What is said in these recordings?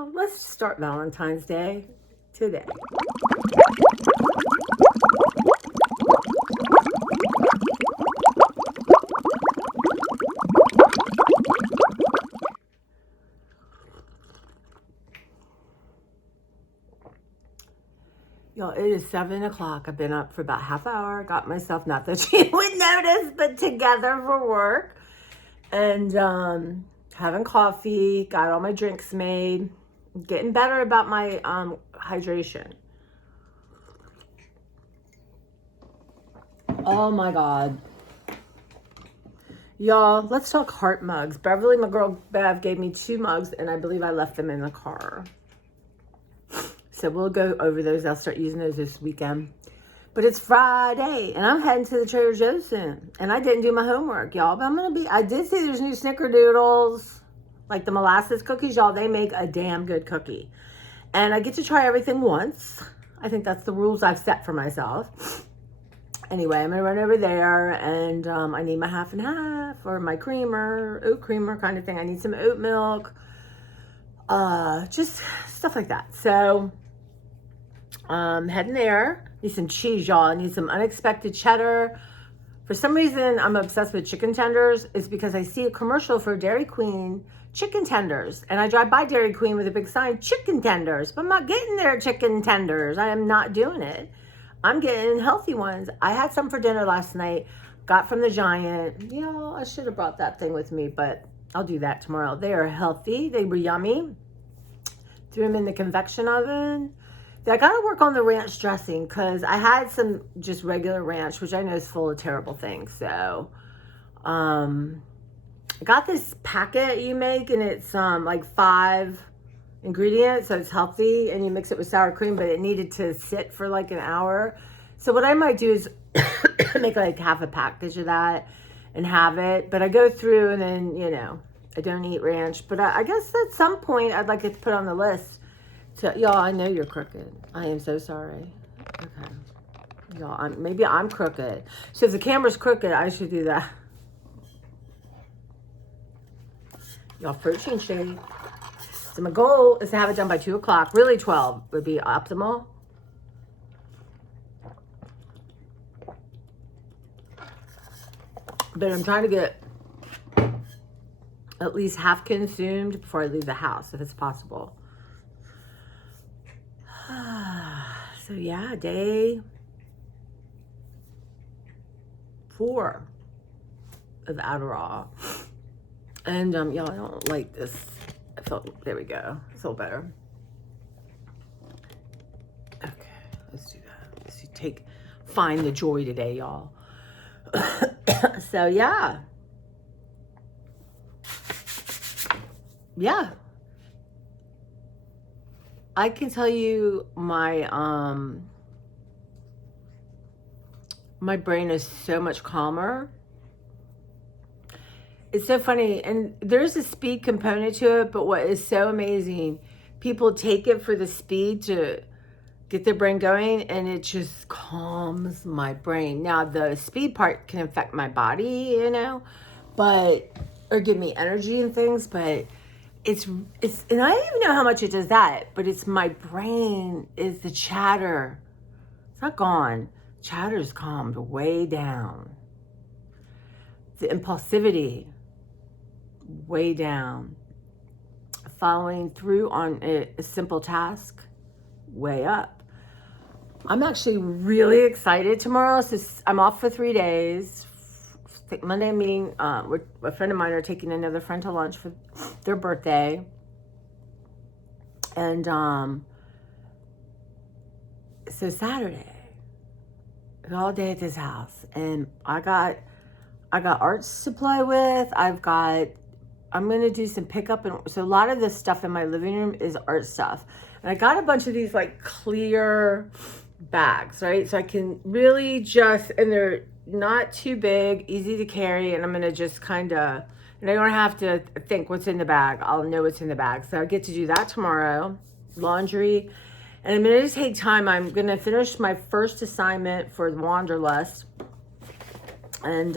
y'all. Let's start Valentine's Day today. Y'all, it is 7 o'clock. I've been up for about half hour. Got myself, not that you would notice, but together for work. And having coffee. Got all my drinks made. Getting better about my hydration. Oh my God. Y'all, let's talk heart mugs. Beverly, my girl Bev, gave me 2 mugs, and I believe I left them in the car. So we'll go over those. I'll start using those this weekend. But it's Friday, and I'm heading to the Trader Joe's soon. And I didn't do my homework, y'all. But I did see there's new snickerdoodles, like the molasses cookies, y'all. They make a damn good cookie. And I get to try everything once. I think that's the rules I've set for myself. Anyway, I'm going to run over there, and I need my half and half, or my creamer, oat creamer kind of thing. I need some oat milk, just stuff like that. So, heading there. Need some cheese, y'all. I need some unexpected cheddar. For some reason, I'm obsessed with chicken tenders. It's because I see a commercial for Dairy Queen chicken tenders. And I drive by Dairy Queen with a big sign, chicken tenders. But I'm not getting their chicken tenders. I am not doing it. I'm getting healthy ones. I had some for dinner last night. Got from the Giant. You know, I should have brought that thing with me, but I'll do that tomorrow. They are healthy. They were yummy. Threw them in the convection oven. I got to work on the ranch dressing because I had some just regular ranch, which I know is full of terrible things. So, I got this packet you make, and it's like 5 ingredients, so it's healthy, and you mix it with sour cream, but it needed to sit for like an hour. So what I might do is make like half a package of that and have it. But I go through, and then, you know, I don't eat ranch. But I guess at some point I'd like it to put on the list. So, y'all, I know you're crooked. I am so sorry. Okay. Y'all, maybe I'm crooked. So if the camera's crooked, I should do that. Y'all, protein shake. So my goal is to have it done by 2 o'clock. Really 12 would be optimal. But I'm trying to get at least half consumed before I leave the house, if it's possible. So yeah, day 4 of Adderall. And y'all, I don't like this. I felt, there we go. It's a little better. Okay, let's do that. Let's find the joy today, y'all. So yeah. Yeah. I can tell you my my brain is so much calmer. It's so funny, and there's a speed component to it, but what is so amazing, people take it for the speed to get their brain going, and it just calms my brain. Now, the speed part can affect my body, you know, or give me energy and things, but it's, and I don't even know how much it does that, but it's my brain is the chatter. It's not gone. Chatter's calmed way down. The impulsivity, way down. Following through on a simple task, way up. I'm actually really excited tomorrow. So I'm off for 3 days. Monday I'm meeting with a friend of mine are taking another friend to lunch for their birthday. And so Saturday, all day at this house. And I got arts to play with. I'm going to do some pickup. And so a lot of the stuff in my living room is art stuff. And I got a bunch of these like clear bags, right? So I can really and they're not too big, easy to carry. And I'm going to just kind of, and I don't have to think what's in the bag. I'll know what's in the bag. So I get to do that tomorrow. Laundry. And I'm going to take time. I'm going to finish my first assignment for Wanderlust. And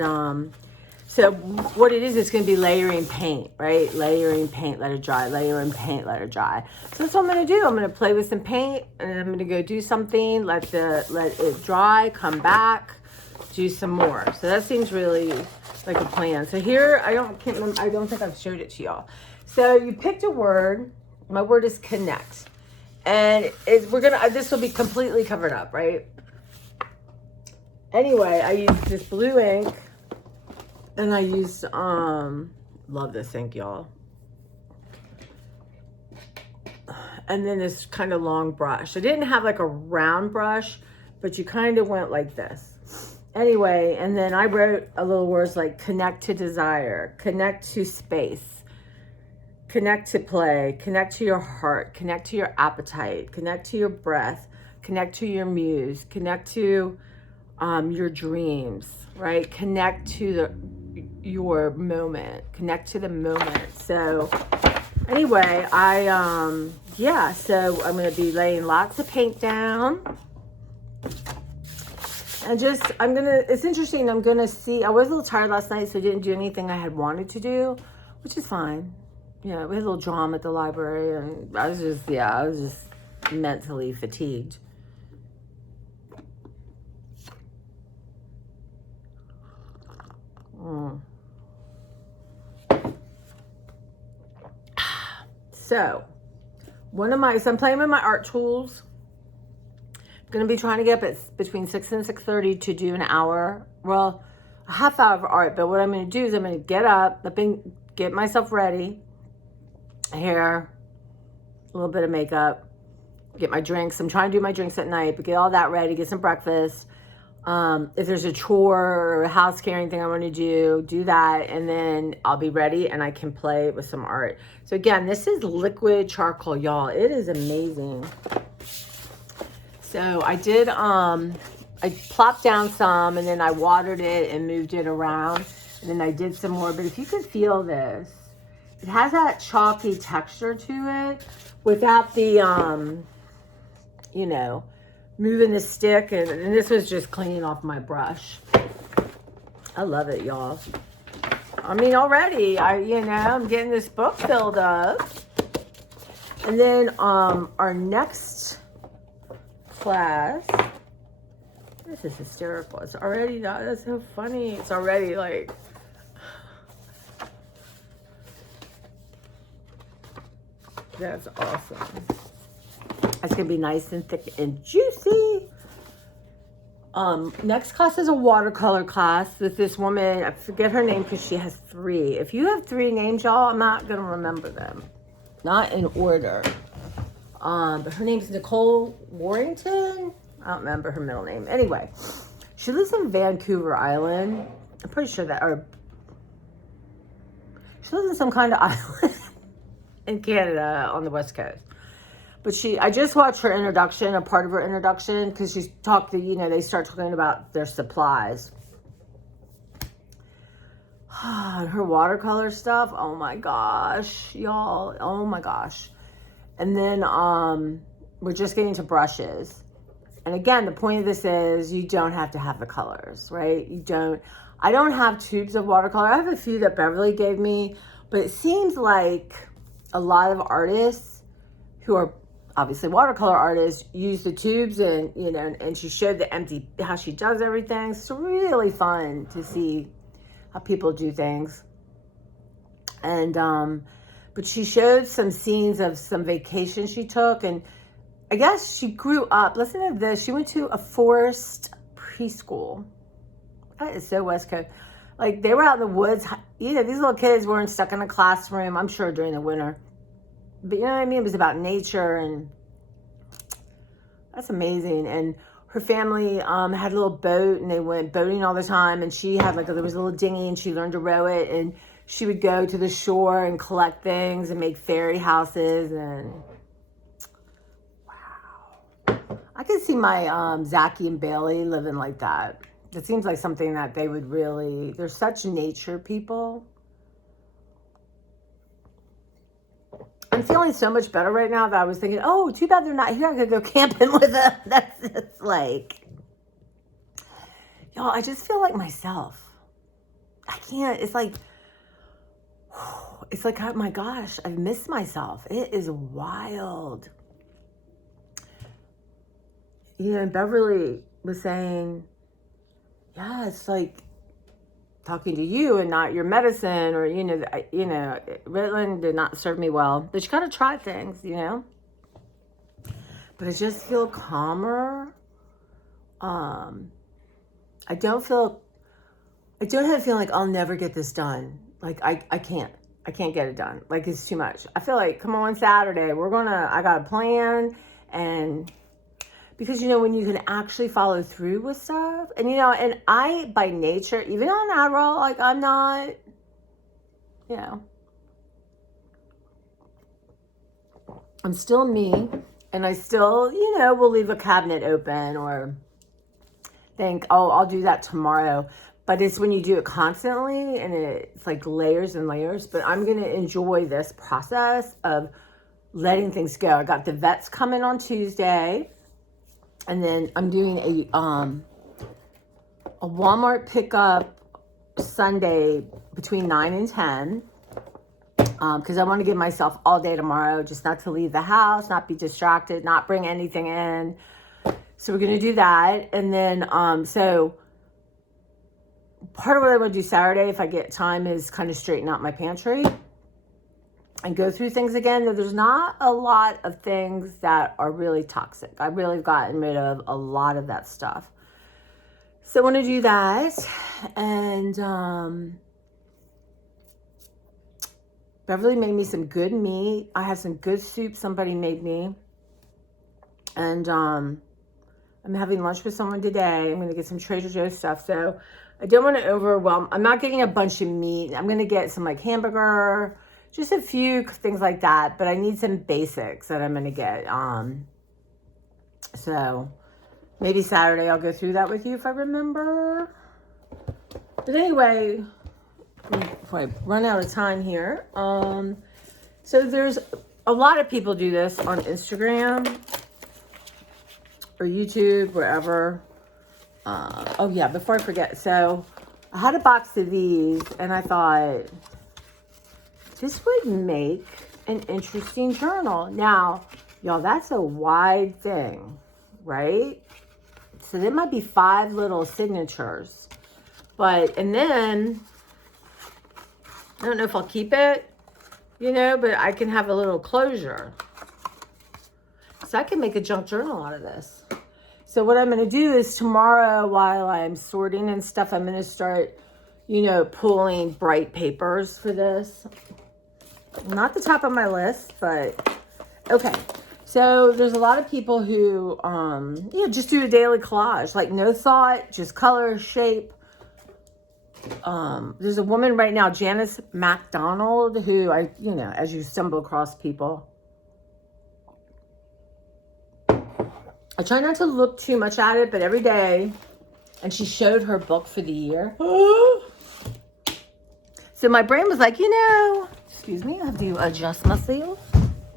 So what it is, it's going to be layering paint, right? Layering paint, let it dry, layering paint, let it dry. So that's what I'm going to do. I'm going to play with some paint, and I'm going to go do something, let it dry, come back, do some more. So that seems really like a plan. So here, I don't think I've showed it to y'all. So you picked a word. My word is connect. And this will be completely covered up, right? Anyway, I used this blue ink, and I used, love this ink, y'all. And then this kind of long brush. I didn't have like a round brush, but you kind of went like this. Anyway, and then I wrote a little words like connect to desire, connect to space, connect to play, connect to your heart, connect to your appetite, connect to your breath, connect to your muse, connect to your dreams, right? Connect to your moment, connect to the moment. So anyway, so I'm going to be laying lots of paint down. And it's interesting. I'm going to see, I was a little tired last night, so I didn't do anything I had wanted to do, which is fine. Yeah, we had a little drama at the library, and I was just mentally fatigued. So, I'm playing with my art tools. I'm going to be trying to get up at between 6 and 6:30 to do an hour. Well, a half hour of art, but what I'm going to do is I'm going to get up, get myself ready. Hair, a little bit of makeup, get my drinks. I'm trying to do my drinks at night, but get all that ready, get some breakfast. If there's a chore or a house care, anything I want to do that, and then I'll be ready and I can play with some art. So again, this is liquid charcoal, y'all. It is amazing. So I did, I plopped down some, and then I watered it and moved it around, and then I did some more. But if you could feel this, it has that chalky texture to it without the, moving the stick. And this was just cleaning off my brush. I love it, y'all. I mean, already, I'm getting this book filled up. And then our next class, this is hysterical. It's already, that's so funny. It's already like, that's awesome. It's gonna be nice and thick and juicy. Next class is a watercolor class with this woman. I forget her name because she has 3. If you have 3 names, y'all, I'm not gonna remember them. Not in order. But her name's Nicole Warrington. I don't remember her middle name. Anyway, she lives in Vancouver Island. I'm pretty sure she lives in some kind of island in Canada on the West Coast. But I just watched her introduction, a part of her introduction, because she's they start talking about their supplies. Her watercolor stuff, oh my gosh, y'all, oh my gosh. And then we're just getting to brushes. And again, the point of this is you don't have to have the colors, right? I don't have tubes of watercolor. I have a few that Beverly gave me, but it seems like a lot of artists who are obviously watercolor artists use the tubes, and she showed how she does everything. It's really fun to see how people do things. And but she showed some scenes of some vacation she took, and I guess she grew up. Listen to this. She went to a forest preschool. That is so West Coast. Like, they were out in the woods. These little kids weren't stuck in a classroom, I'm sure, during the winter. But you know what I mean? It was about nature, and that's amazing. And her family had a little boat, and they went boating all the time. And she had there was a little dinghy, and she learned to row it. And she would go to the shore and collect things and make fairy houses. And wow, I could see my Zachy and Bailey living like that. It seems like something that they would really. They're such nature people. I'm feeling so much better right now that I was thinking, oh, too bad they're not here. I could go camping with them. It's like, y'all, I just feel like myself. I can't, it's like, oh my gosh, I've missed myself. It is wild. You know, Beverly was saying, yeah, it's like talking to you and not your medicine, or, Ritalin did not serve me well. But you gotta try things, But I just feel calmer. I don't have a feeling like I'll never get this done. Like I can't get it done. Like it's too much. I feel like, come on Saturday, I got a plan. And because, when you can actually follow through with stuff, and, and I, by nature, even on Adderall, like I'm not, I'm still me, and I still, will leave a cabinet open or think, oh, I'll do that tomorrow. But it's when you do it constantly and it's like layers and layers. But I'm going to enjoy this process of letting things go. I got the vets coming on Tuesday. And then I'm doing a Walmart pickup Sunday between 9 and 10. Because I want to give myself all day tomorrow, just not to leave the house, not be distracted, not bring anything in. So we're going to do that. And then, so part of what I want to do Saturday, if I get time, is kind of straighten out my pantry and go through things again. There's not a lot of things that are really toxic. I've really gotten rid of a lot of that stuff. So I want to do that. And Beverly made me some good meat. I have some good soup somebody made me. And I'm having lunch with someone today. I'm going to get some Trader Joe's stuff. So I don't want to overwhelm. I'm not getting a bunch of meat. I'm going to get some like hamburger, just a few things like that. But I need some basics that I'm going to get. So maybe Saturday I'll go through that with you if I remember. But anyway, before I run out of time here. So there's a lot of people do this on Instagram or YouTube, wherever. Oh yeah, before I forget. So I had a box of these and I thought this would make an interesting journal. Now, y'all, that's a wide thing, right? So there might be 5 little signatures. And then I don't know if I'll keep it, but I can have a little closure. So I can make a junk journal out of this. So what I'm going to do is tomorrow, while I'm sorting and stuff, I'm going to start, pulling bright papers for this. Not the top of my list, but okay. So there's a lot of people who, just do a daily collage, like no thought, just color, shape. There's a woman right now, Janice MacDonald, who as you stumble across people, I try not to look too much at it, but every day, and she showed her book for the year. So my brain was like, excuse me, I have to adjust myself.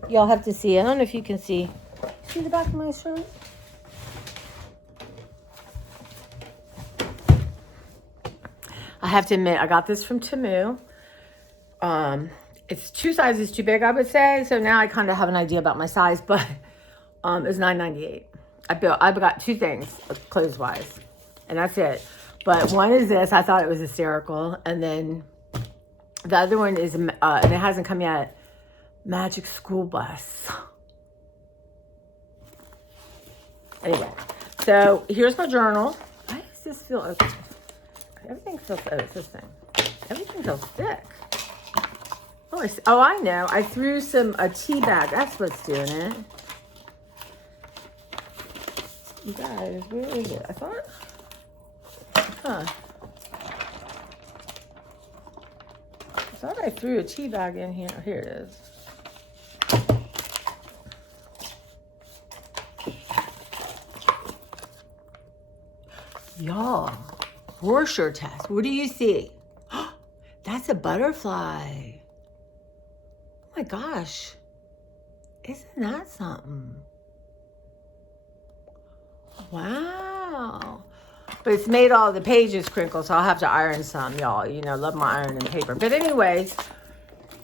Y'all have to see. I don't know if you can see. See the back of my shirt? I have to admit, I got this from Temu. It's 2 sizes too big, I would say. So now I kind of have an idea about my size, but it's $9.98. I've got 2 things clothes-wise, and that's it. But one is this. I thought it was hysterical. And then the other one is, and it hasn't come yet, Magic School Bus. Anyway, so here's my journal. Why does this feel okay? Everything feels, it's this thing. Everything feels thick. Oh, I know. I threw a tea bag. That's what's doing it. You guys, where is it? I thought, I thought I threw a tea bag in here. Here it is. Y'all, Rorschach test. What do you see? That's a butterfly. Oh my gosh. Isn't that something? Wow. But it's made all the pages crinkle, so I'll have to iron some, y'all. You know, love my iron and paper. But anyways,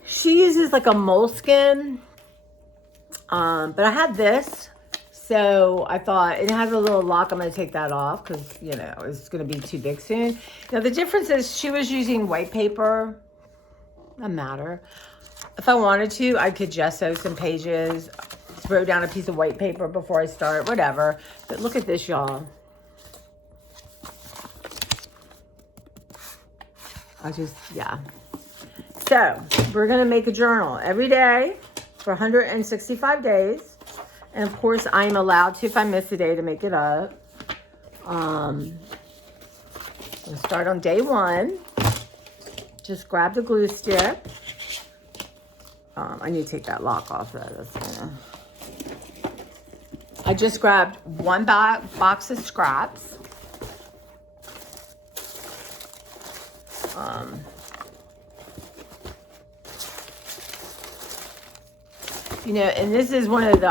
she uses like a moleskin. But I had this. So I thought it has a little lock. I'm going to take that off because, you know, it's going to be too big soon. Now, the difference is she was using white paper. Doesn't matter. If I wanted to, I could gesso some pages, throw down a piece of white paper before I start, whatever. But look at this, y'all. Yeah. So we're going to make a journal every day for 165 days. And of course, I'm allowed to, if I miss a day, to make it up. We'll start on day 1. Just grab the glue stick. I need to take that lock off. I just grabbed 1 box of scraps. You know, and this is one of the,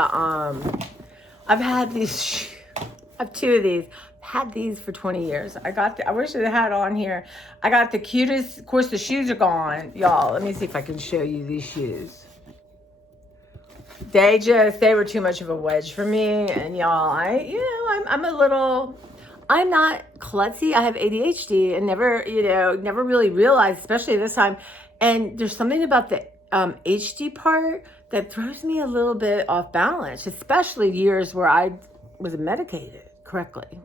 I've had these, I have 2 of these. I've had these for 20 years. I wish I had on here. I got the cutest, of course the shoes are gone. Y'all, let me see if I can show you these shoes. They were too much of a wedge for me. And y'all, I'm not klutzy. I have ADHD and never really realized, especially this time. And there's something about the HD part that throws me a little bit off balance, especially years where I was medicated correctly.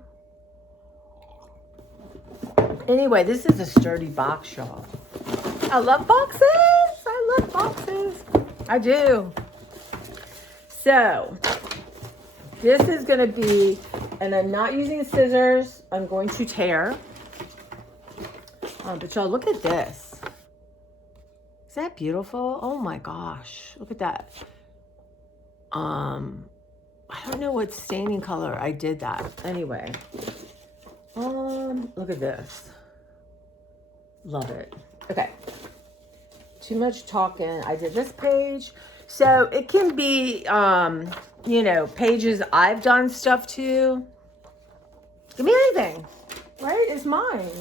Anyway, this is a sturdy box, y'all. I love boxes. I do. So, this is going to be, and I'm not using scissors. I'm going to tear. But y'all, look at this. Is that beautiful? Oh my gosh. Look at that. I don't know what staining color I did that. Anyway. Look at this. Love it. Okay. Too much talking. I did this page. So it can be, you know, pages I've done stuff to. Give me anything. Right? It's mine.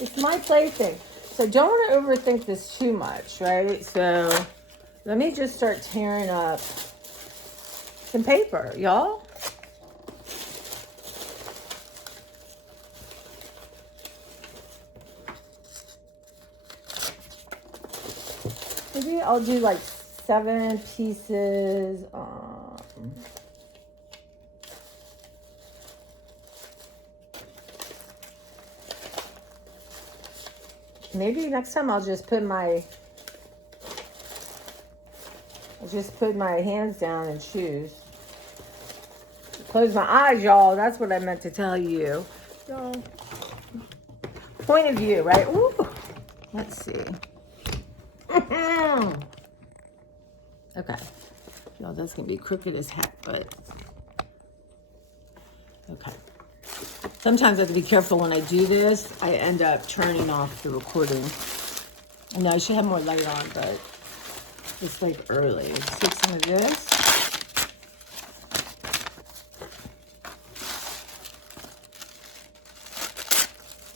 It's my plaything. So don't want to overthink this too much, right? So let me just start tearing up some paper, y'all. Maybe I'll do like 7 pieces. Maybe next time I'll just put my hands down and choose. Close my eyes, y'all. That's what I meant to tell you. So, point of view, right? Ooh. Let's see. Okay. Y'all, that's going to be crooked as heck, but okay. Sometimes I have to be careful when I do this. I end up turning off the recording. I know I should have more light on, but it's like early. Let's take some of this.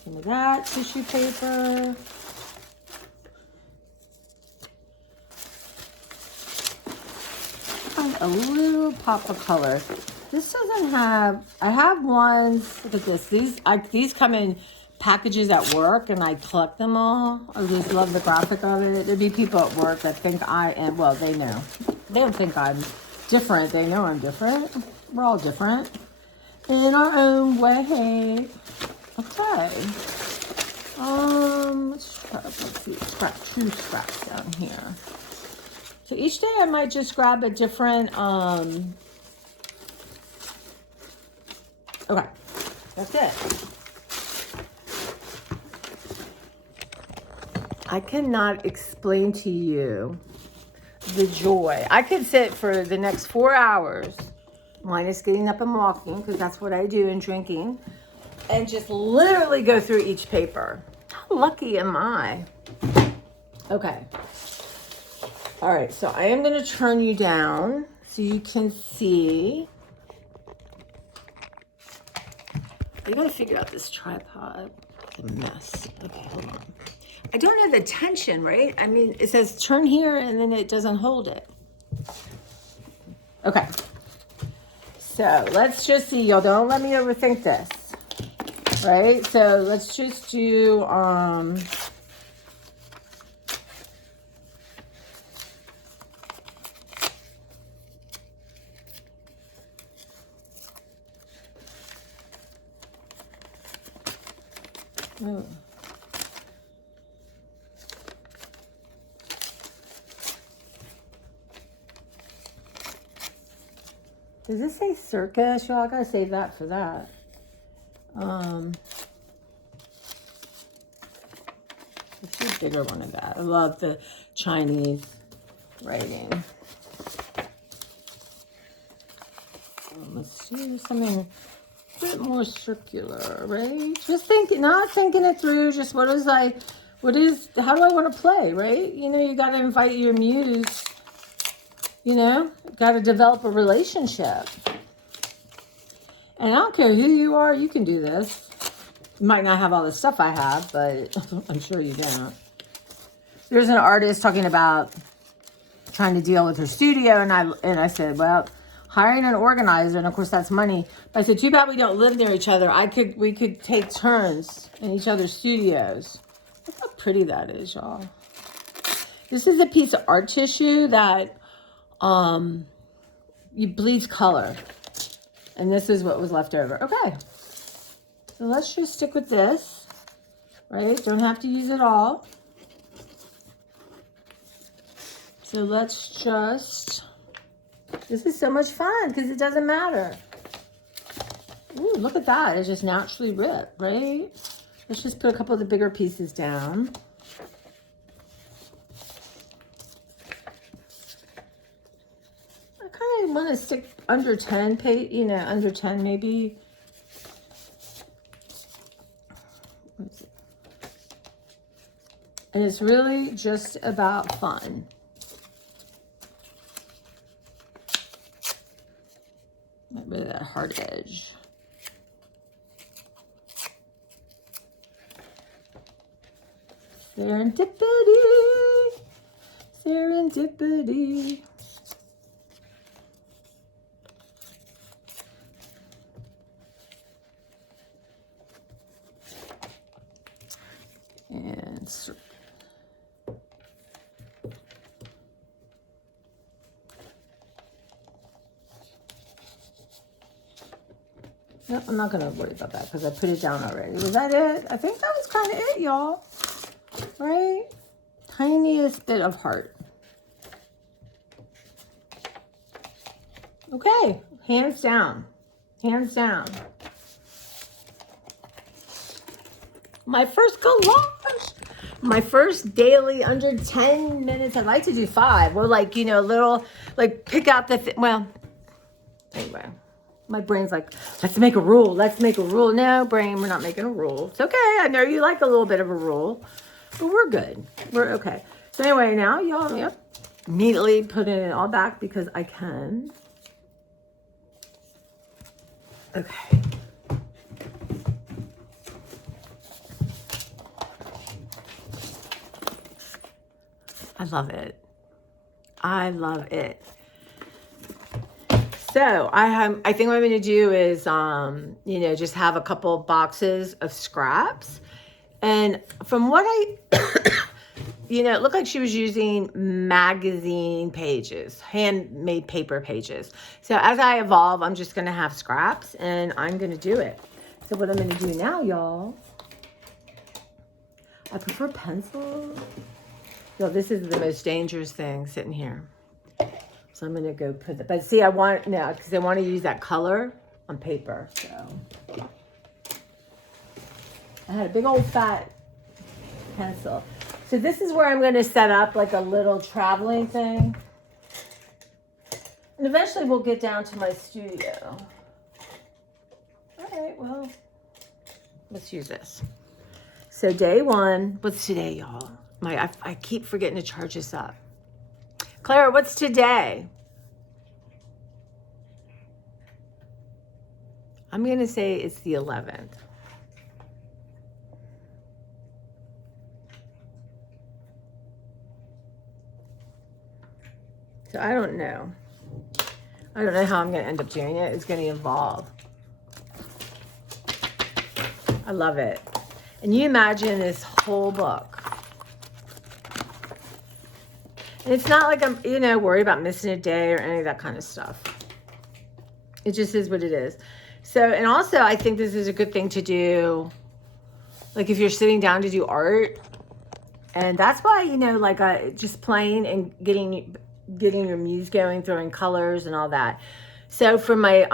Some of that tissue paper. A little pop of color. This doesn't have, I have ones, look at this. These come in packages at work and I collect them all. I just love the graphic of it. There'd be people at work that think I am, well, they know. They don't think I'm different. They know I'm different. We're all different in our own way. Okay. Let's see, two scraps down here. So each day I might just grab a different, okay, that's it. I cannot explain to you the joy. I could sit for the next 4 hours, minus getting up and walking, because that's what I do, and drinking, and just literally go through each paper. How lucky am I? Okay. All right, so I am going to turn you down so you can see. I gotta figure out this tripod. It's a mess. Okay, hold on. I don't have the tension, right? I mean, it says turn here and then it doesn't hold it. Okay. So let's just see, y'all. Don't let me overthink this. Right? So let's just do oh. Does this say circus? Y'all, I gotta save that for that. Let's do a bigger one of that. I love the Chinese writing. Let's do something a bit more circular, right? Just not thinking it through, just how do I want to play, right? You know, you got to invite your muse, you know, got to develop a relationship. And I don't care who you are, you can do this. You might not have all the stuff I have, but I'm sure you don't. There's an artist talking about trying to deal with her studio, and I said, well, hiring an organizer, and of course that's money. But I said, too bad we don't live near each other. We could take turns in each other's studios. Look how pretty that is, y'all. This is a piece of art tissue that you bleeds color. And this is what was left over. Okay. So let's just stick with this, right? Don't have to use it all. So let's just, this is so much fun because it doesn't matter. Ooh, look at that. It just naturally ripped, right? Let's just put a couple of the bigger pieces down. I kind of want to stick under 10, you know, under 10 maybe. And it's really just about fun. Get rid of that hard edge. Serendipity. Serendipity. And no, I'm not going to worry about that because I put it down already. Was that it? I think that was kind of it, y'all. Right? Tiniest bit of heart. Okay. Hands down. Hands down. My first collage. My first daily under 10 minutes. I'd like to do 5. Well, like, you know, a little, like, pick out the, well, anyway. My brain's like, let's make a rule. Let's make a rule. No, brain, we're not making a rule. It's okay. I know you like a little bit of a rule, but we're good. We're okay. So anyway, now y'all, yep, immediately putting it all back because I can. Okay. I love it. I love it. So I think what I'm going to do is, you know, just have a couple boxes of scraps. And from what you know, it looked like she was using magazine pages, handmade paper pages. So as I evolve, I'm just going to have scraps and I'm going to do it. So what I'm going to do now, y'all, I prefer pencil. Yo, this is the most dangerous thing sitting here. So I'm going to go put it, but see, I want, now because I want to use that color on paper. So I had a big old fat pencil. So this is where I'm going to set up like a little traveling thing. And eventually we'll get down to my studio. All right, well, let's use this. So day 1, what's today, y'all? I keep forgetting to charge this up. Clara, what's today? I'm going to say it's the 11th. So I don't know. I don't know how I'm going to end up doing it. It's going to evolve. I love it. And you imagine this whole book. And it's not like I'm, you know, worried about missing a day or any of that kind of stuff. It just is what it is. So, and also I think this is a good thing to do. Like if you're sitting down to do art. And that's why, you know, like just playing and getting your muse going, throwing colors and all that. So for my,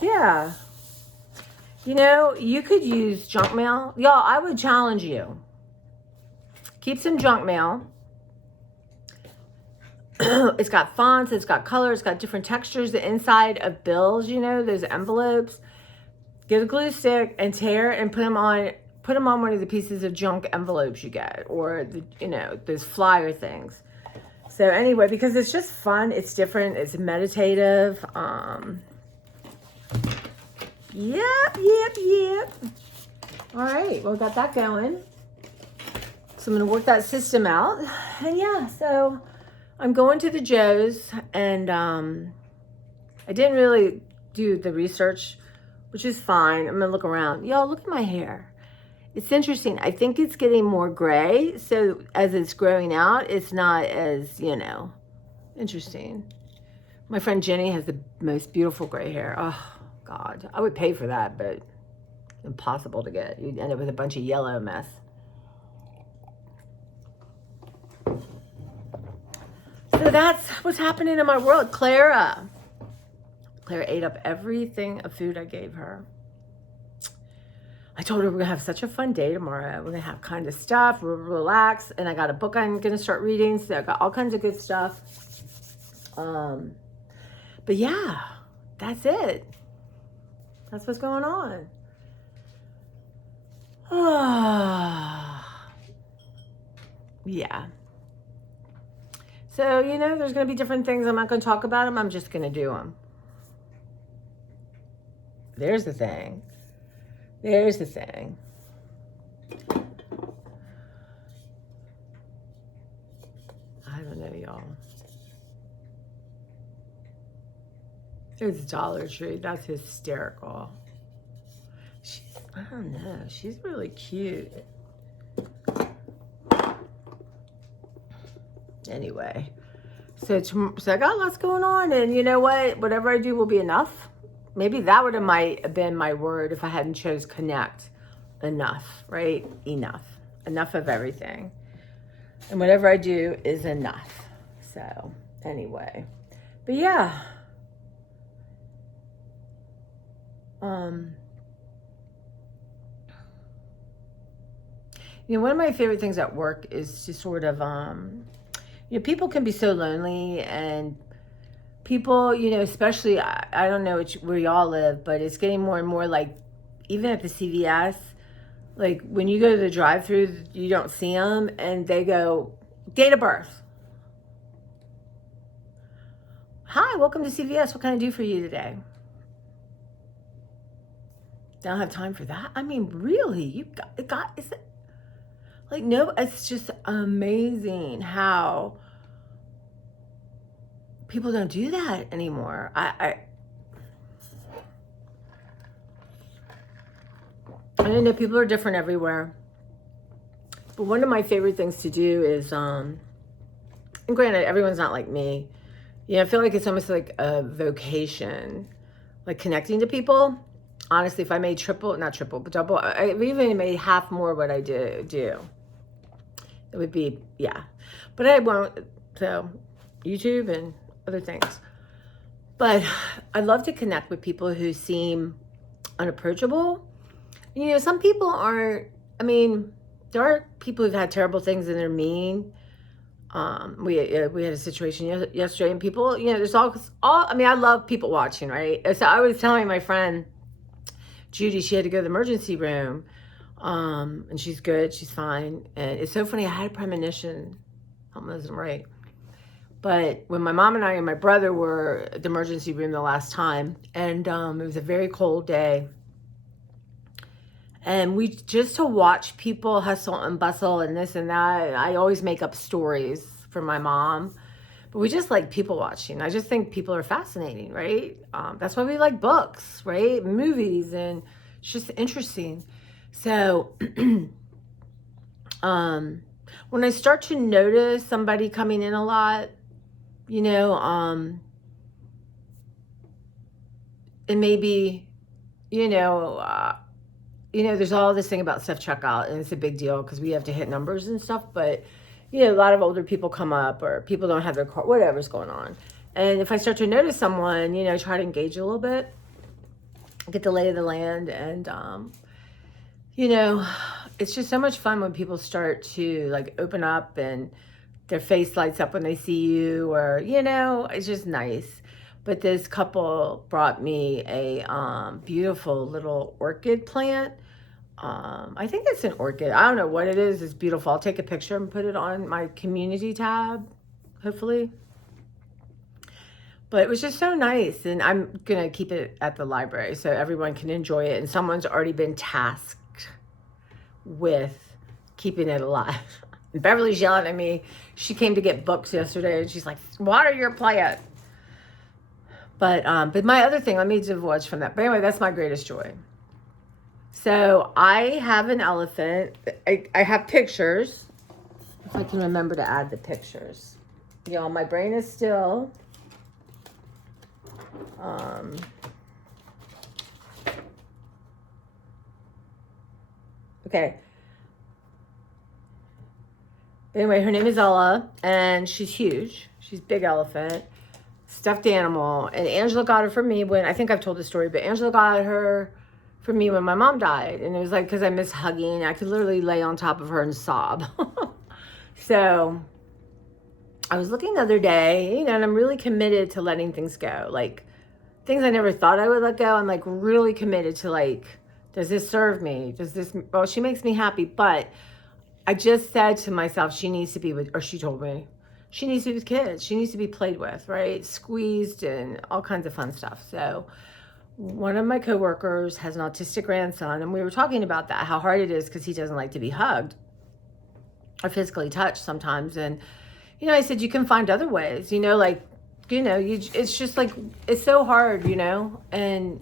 yeah, you know, you could use junk mail. Y'all, I would challenge you. Keep some junk mail. It's got fonts, it's got colors, it's got different textures. The inside of bills, you know, those envelopes. Get a glue stick and tear and put them on one of the pieces of junk envelopes you get, or the, you know, those flyer things. So anyway, because it's just fun, it's different, it's meditative. Yep. All right, well, got that going. So I'm gonna work that system out. And yeah, so I'm going to the Joe's, and I didn't really do the research, which is fine. I'm gonna look around. Y'all, look at my hair. It's interesting. I think it's getting more gray. So as it's growing out, it's not as, you know, interesting. My friend Jenny has the most beautiful gray hair. Oh, God. I would pay for that, but impossible to get. You'd end up with a bunch of yellow mess. So that's what's happening in my world. Clara ate up everything of food I gave her. I told her we're gonna have such a fun day tomorrow. We're gonna have kind of stuff, we'll relax, and I got a book I'm gonna start reading, so I got all kinds of good stuff. But yeah, that's it. That's what's going on. Yeah. So, you know, there's gonna be different things. I'm not gonna talk about them, I'm just gonna do them. There's the thing. There's the thing. I don't know, y'all. There's Dollar Tree. That's hysterical. I don't know. She's really cute. Anyway. So I got lots going on. And you know what? Whatever I do will be enough. Maybe that would have might have been my word if I hadn't chose connect. Enough, right? Enough. Enough of everything. And whatever I do is enough. So, anyway. But yeah. You know, one of my favorite things at work is to sort of, you know, people can be so lonely, and people, you know, especially, I don't know where y'all live, but it's getting more and more like, even at the CVS, like when you go to the drive-thru, you don't see them, and they go, date of birth. Hi, welcome to CVS. What can I do for you today? They don't have time for that. I mean, really, is it like, no, it's just amazing how people don't do that anymore. I don't know, people are different everywhere. But one of my favorite things to do is, and granted, everyone's not like me. You know, I feel like it's almost like a vocation, like connecting to people. Honestly, if I made double, I've even made half more what I do. It would be, yeah. But I won't, so YouTube and other things. But I love to connect with people who seem unapproachable. You know, some people aren't, I mean, there are people who've had terrible things and they're mean. We had a situation yesterday, and people, you know, there's all, I mean, I love people watching, right? So I was telling my friend, Judy, she had to go to the emergency room, and she's good, she's fine. And it's so funny, I had a premonition, something wasn't right. But when my mom and I and my brother were at the emergency room the last time, and it was a very cold day, and we just to watch people hustle and bustle and this and that. I always make up stories for my mom, but we just like people watching. I just think people are fascinating, right? That's why we like books, right? Movies, and it's just interesting. So when I start to notice somebody coming in a lot, you know, and maybe, you know, there's all this thing about self-checkout, and it's a big deal because we have to hit numbers and stuff, but, you know, a lot of older people come up, or people don't have their car, whatever's going on. And if I start to notice someone, you know, try to engage a little bit, get the lay of the land, and, you know, it's just so much fun when people start to, like, open up and their face lights up when they see you, or, you know, it's just nice. But this couple brought me a beautiful little orchid plant. I think it's an orchid. I don't know what it is. It's beautiful. I'll take a picture and put it on my community tab, hopefully. But it was just so nice, and I'm going to keep it at the library so everyone can enjoy it. And someone's already been tasked with keeping it alive. Beverly's yelling at me. She came to get books yesterday, and she's like, water your plant. But my other thing, let me divulge from that. But anyway, that's my greatest joy. So I have an elephant. I have pictures. If I can remember to add the pictures. Y'all, my brain is still. Okay. Anyway, her name is Ella, and she's huge. She's big elephant, stuffed animal. And Angela got her for me when, I think I've told the story, but Angela got her for me when my mom died. And it was like, because I miss hugging. I could literally lay on top of her and sob. So I was looking the other day, you know, and I'm really committed to letting things go. Like, things I never thought I would let go. I'm like really committed to, like, does this serve me? Does this, well, she makes me happy, but I just said to myself, she needs to be with, or she told me, she needs to be with kids. She needs to be played with, right? Squeezed and all kinds of fun stuff. So one of my coworkers has an autistic grandson, and we were talking about that, how hard it is because he doesn't like to be hugged or physically touched sometimes. And, you know, I said, you can find other ways, you know, like, you know, it's just like, it's so hard, you know, and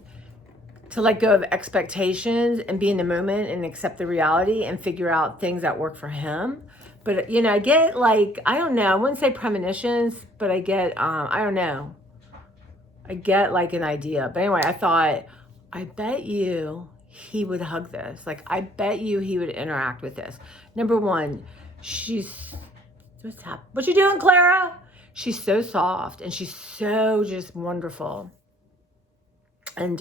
to let go of expectations and be in the moment and accept the reality and figure out things that work for him. But, you know, I get like, I don't know, I wouldn't say premonitions, but I get, I don't know. I get like an idea. But anyway, I thought, I bet you he would hug this. Like, I bet you he would interact with this. Number one, what's happening? What you doing, Clara? She's so soft, and she's so just wonderful. And,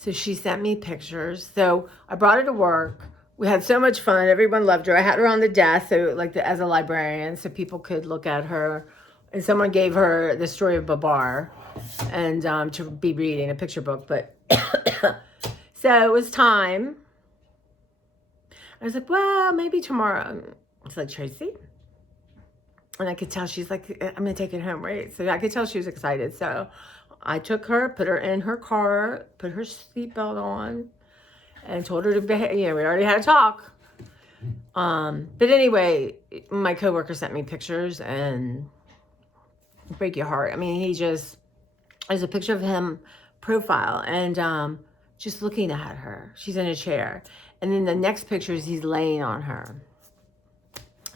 so she sent me pictures. So I brought her to work. We had so much fun. Everyone loved her. I had her on the desk, so like as a librarian, so people could look at her. And someone gave her the story of Babar, and to be reading a picture book. But so it was time. I was like, well, maybe tomorrow. It's like, Tracy. And I could tell she's like, I'm going to take it home, right? So I could tell she was excited. So I took her, put her in her car, put her seatbelt on, and told her to behave. You know, we already had a talk. But anyway, my coworker sent me pictures, and break your heart. I mean, there's a picture of him profile, and just looking at her. She's in a chair. And then the next picture is he's laying on her.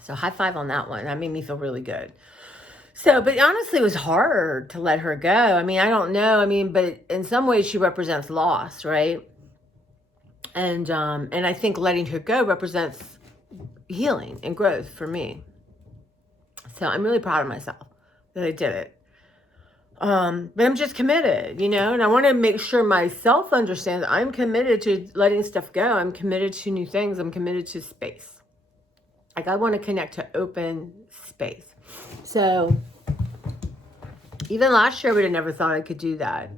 So high five on that one. That made me feel really good. So, but honestly, it was hard to let her go. I mean, I don't know. I mean, but in some ways she represents loss, right? And I think letting her go represents healing and growth for me. So I'm really proud of myself that I did it. But I'm just committed, you know, and I want to make sure myself understands I'm committed to letting stuff go. I'm committed to new things. I'm committed to space. Like, I want to connect to open space. So even last year, I would have never thought I could do that.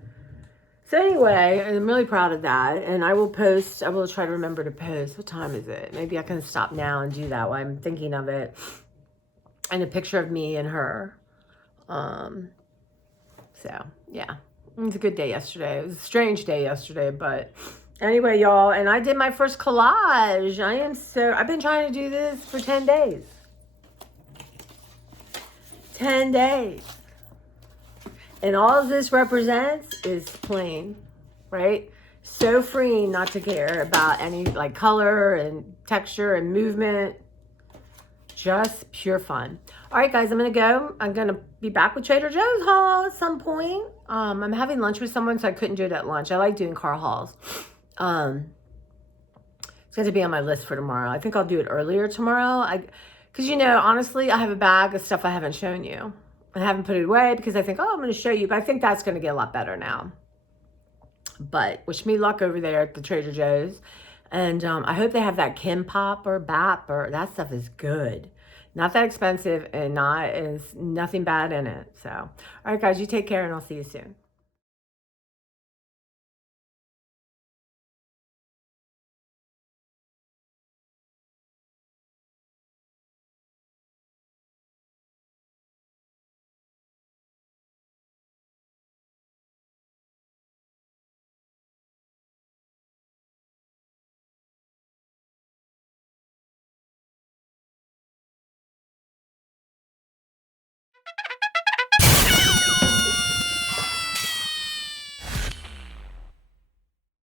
So anyway, I'm really proud of that. And I will try to remember to post. What time is it? Maybe I can stop now and do that while I'm thinking of it. And a picture of me and her. So yeah, it was a good day yesterday. It was a strange day yesterday, but anyway, y'all, and I did my first collage. I've been trying to do this for 10 days. 10 days. And all this represents is plain, right? So free not to care about any like color and texture and movement. Just pure fun. All right, guys, I'm going to go. I'm going to be back with Trader Joe's haul at some point. I'm having lunch with someone, so I couldn't do it at lunch. I like doing car hauls. It's going to be on my list for tomorrow. I think I'll do it earlier tomorrow. Because, honestly, I have a bag of stuff I haven't shown you. I haven't put it away because I think, I'm going to show you. But I think that's going to get a lot better now. But wish me luck over there at the Trader Joe's. And I hope they have that Kim Pop or Bap, or that stuff is good. Not that expensive and nothing bad in it. So, all right, guys, you take care and I'll see you soon.